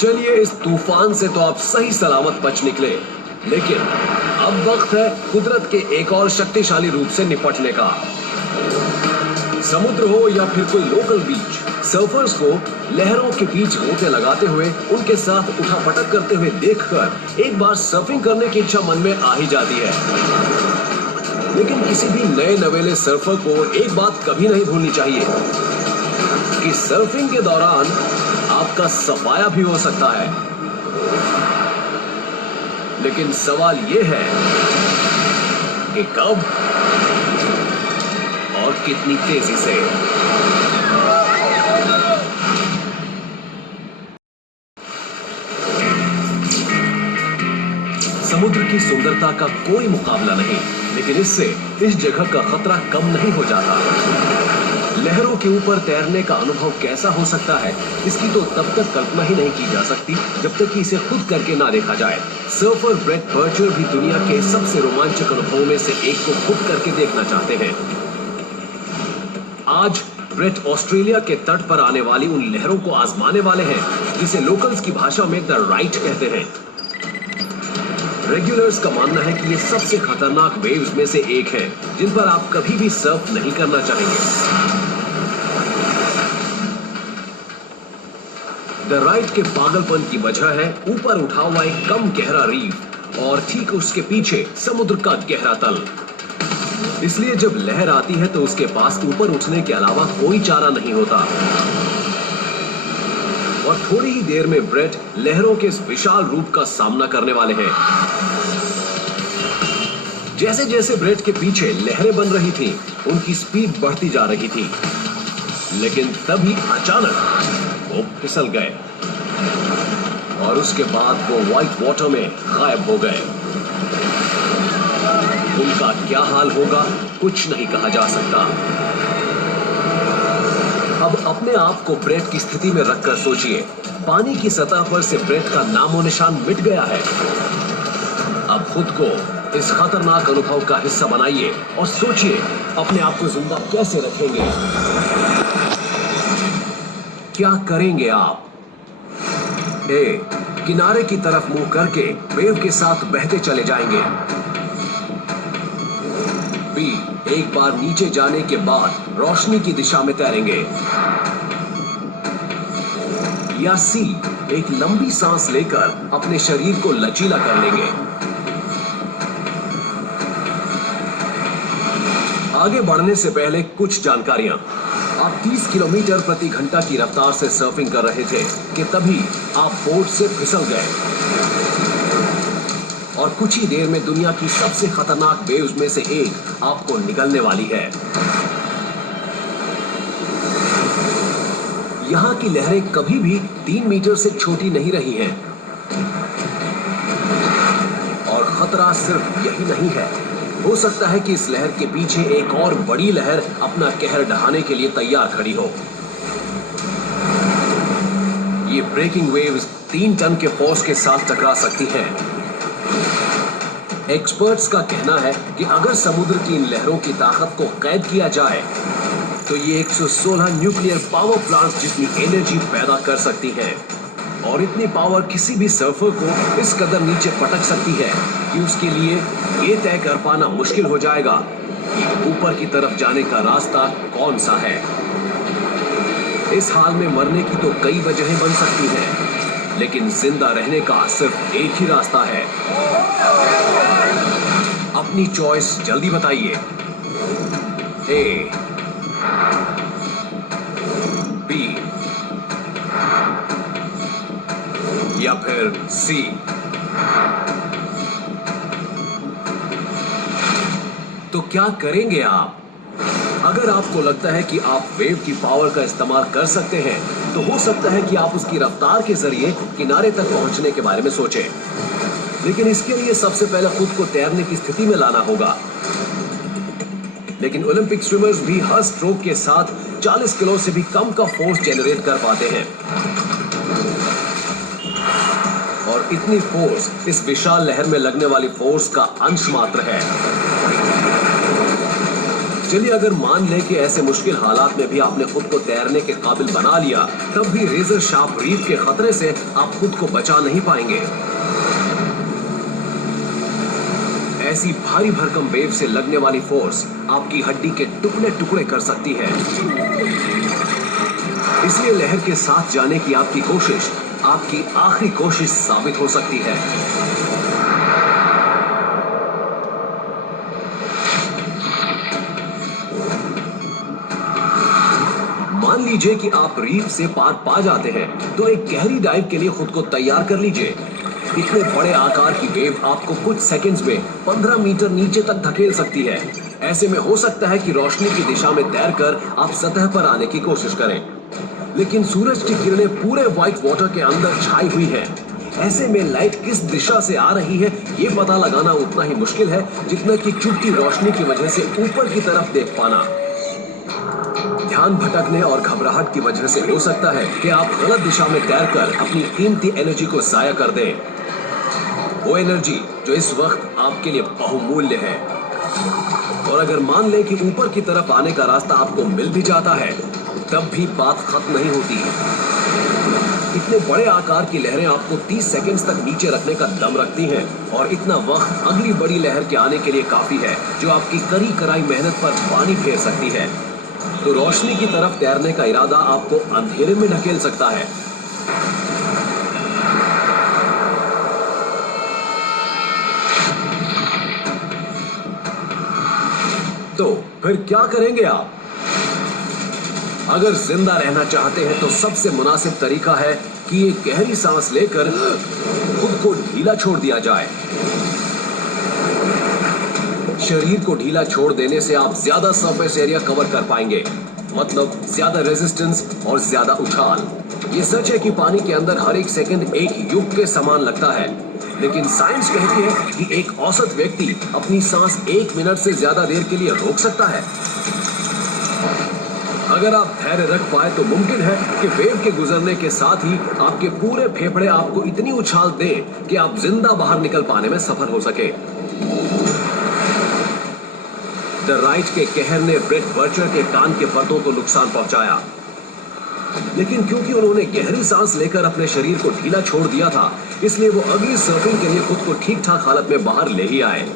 चलिए, इस तूफान से तो आप सही सलामत बच निकले, लेकिन अब वक्त है कुदरत के एक और शक्तिशाली रूप से निपटने का। समुद्र हो या फिर कोई लोकल बीच, सर्फर्स को लहरों के बीच गोते लगाते हुए उनके साथ उठापटक करते हुए देखकर एक बार सर्फिंग करने की इच्छा मन में आ ही जाती है। लेकिन किसी भी नए नवेले सर्फर को एक बात कभी नहीं भूलनी चाहिए कि सर्फिंग के दौरान आपका सफाया भी हो सकता है। लेकिन सवाल यह है कि कब और कितनी तेजी से। समुद्र की सुंदरता का कोई मुकाबला नहीं, लेकिन इससे इस जगह का खतरा कम नहीं हो जाता। लहरों के ऊपर तैरने का अनुभव कैसा हो सकता है, इसकी तो तब तक कल्पना ही नहीं की जा सकती जब तक कि इसे खुद करके ना देखा जाए। सर्फर ब्रेट बर्चर भी दुनिया के सबसे रोमांचक अनुभवों में से एक को खुद करके देखना चाहते हैं। आज ब्रेट ऑस्ट्रेलिया के तट पर आने वाली उन लहरों को आजमाने वाले हैं जिसे लोकल्स की भाषा में द राइट कहते हैं। रेगुलर्स का मानना है कि ये सबसे खतरनाक वेव्स में से एक है जिन पर आप कभी भी सर्फ नहीं करना चाहेंगे। द राइट के पागलपन की वजह है ऊपर उठा हुआ एक कम गहरा रीफ और ठीक उसके पीछे समुद्र का गहरा तल। इसलिए जब लहर आती है तो उसके पास ऊपर उठने के अलावा कोई चारा नहीं होता। और थोड़ी ही देर में ब्रेट लहरों के इस विशाल रूप का सामना करने वाले हैं। जैसे जैसे ब्रेट के पीछे लहरें बन रही थीं, उनकी स्पीड बढ़ती जा रही थी। लेकिन तभी अचानक वो फिसल गए और उसके बाद वो व्हाइट वाटर में गायब हो गए। उनका क्या हाल होगा, कुछ नहीं कहा जा सकता। अब अपने आप को ब्रेट की स्थिति में रखकर सोचिए, पानी की सतह पर से ब्रेट का नामो निशान मिट गया है। अब खुद को इस खतरनाक अनुभव का हिस्सा बनाइए और सोचिए अपने आप को जिंदा कैसे रखेंगे। क्या करेंगे आप? ए, किनारे की तरफ मुंह करके वेव के साथ बहते चले जाएंगे। बी, एक बार नीचे जाने के बाद रोशनी की दिशा में तैरेंगे। या सी, एक लंबी सांस लेकर अपने शरीर को लचीला कर लेंगे। आगे बढ़ने से पहले कुछ जानकारियां। आप 30 किलोमीटर प्रति घंटा की रफ्तार से सर्फिंग कर रहे थे कि तभी आप बोट से फिसल गए और कुछ ही देर में दुनिया की सबसे खतरनाक वेव्स में से एक आपको निगलने वाली है। यहां की लहरें कभी भी 3 मीटर से छोटी नहीं रही हैं। और खतरा सिर्फ यही नहीं है, हो सकता है कि इस लहर के पीछे एक और बड़ी लहर अपना कहर ढहाने के लिए तैयार खड़ी हो। ये ब्रेकिंग वेव्स 3 टन के फोर्स के साथ टकरा सकती हैं। एक्सपर्ट्स का कहना है कि अगर समुद्र की इन लहरों की ताकत को कैद किया जाए तो ये 116 न्यूक्लियर पावर प्लांट्स जितनी एनर्जी पैदा कर सकती है। और इतनी पावर किसी भी सर्फर को इस कदर नीचे पटक सकती है कि उसके लिए ये तय कर पाना मुश्किल हो जाएगा कि ऊपर की तरफ जाने का रास्ता कौन सा है। इस हाल में मरने की तो कई वजहें बन सकती हैं, लेकिन जिंदा रहने का सिर्फ एक ही रास्ता है। अपनी चॉइस जल्दी बताइए। ए, बी या फिर सी। तो क्या करेंगे आप? अगर आपको लगता है कि आप वेव की पावर का इस्तेमाल कर सकते हैं, तो हो सकता है कि आप उसकी रफ्तार के जरिए किनारे तक पहुंचने के बारे में सोचें। लेकिन इसके लिए सबसे पहले खुद को तैरने की स्थिति में लाना होगा। लेकिन ओलंपिक स्विमर्स भी हर स्ट्रोक के साथ 40 किलो से भी कम का फोर्स जनरेट कर पाते हैं। और इतनी फोर्स इस विशाल लहर में लगने वाली फोर्स का अंश मात्र है। चलिए अगर मान लें कि ऐसे मुश्किल हालात में भी आपने खुद को तैरने के काबिल बना लिया, तब भी रेजर शार्प रीफ के खतरे से आप खुद को बचा नहीं पाएंगे। ऐसी भारी भरकम वेव से लगने वाली फोर्स आपकी हड्डी के टुकड़े टुकड़े कर सकती है। इसलिए लहर के साथ जाने की आपकी कोशिश आपकी आखिरी कोशिश साबित हो सकती है। मान लीजिए कि आप रीफ से पार पा जाते हैं, तो एक गहरी डाइव के लिए खुद को तैयार कर लीजिए। इतने बड़े आकार की वेव आपको कुछ सेकंड्स में 15 मीटर नीचे तक धकेल सकती है। ऐसे में हो सकता है कि रोशनी की दिशा में तैरकर आप सतह पर आने की कोशिश करें, लेकिन सूरज की किरणें पूरे व्हाइट वाटर के अंदर छाई हुई है। ऐसे में लाइट किस दिशा से आ रही है ये पता लगाना उतना ही मुश्किल है जितना कि चुभती रोशनी की वजह से ऊपर की तरफ देख पाना। ध्यान भटकने और घबराहट की वजह से हो सकता है कि आप गलत दिशा में तैरकर अपनी कीमती एनर्जी को जाया कर दें, वो एनर्जी जो इस वक्त आपके लिए बहुमूल्य है। और अगर मान लें कि ऊपर की तरफ आने का रास्ता आपको मिल भी जाता है, तब भी बात खत्म नहीं होती। इतने बड़े आकार की लहरें आपको 30 सेकंड्स तक नीचे रखने का दम रखती हैं, और इतना वक्त अगली बड़ी लहर के आने के लिए काफी है जो आपकी कड़ी कराई मेहनत पर पानी फेर सकती है। तो रोशनी की तरफ तैरने का इरादा आपको अंधेरे में ढकेल सकता है। तो फिर क्या करेंगे आप? अगर जिंदा रहना चाहते हैं तो सबसे मुनासिब तरीका है कि एक गहरी सांस लेकर खुद को ढीला छोड़ दिया जाए। शरीर को ढीला छोड़ देने से आप ज्यादा सरफेस एरिया कवर कर पाएंगे, मतलब ज्यादा रेजिस्टेंस और ज्यादा उछाल। ये सच है कि पानी के अंदर हर एक सेकंड एक युग के समान लगता है, लेकिन साइंस कहती है कि एक औसत व्यक्ति अपनी सांस 1 मिनट से ज्यादा देर के लिए रोक सकता है। अगर आप धैर्य रख पाए तो मुमकिन है कि वेव के गुजरने के साथ ही आपके पूरे फेफड़े आपको इतनी उछाल दें कि आप जिंदा बाहर निकल पाने में सफल हो सके। द राइट के कहर ने ब्रेट बर्चर के कान के पर्दों को नुकसान पहुंचाया, लेकिन क्योंकि उन्होंने गहरी सांस लेकर अपने शरीर को ढीला छोड़ दिया था, इसलिए वो अगली सर्फिंग के लिए खुद को ठीक ठाक हालत में बाहर ले ही आए।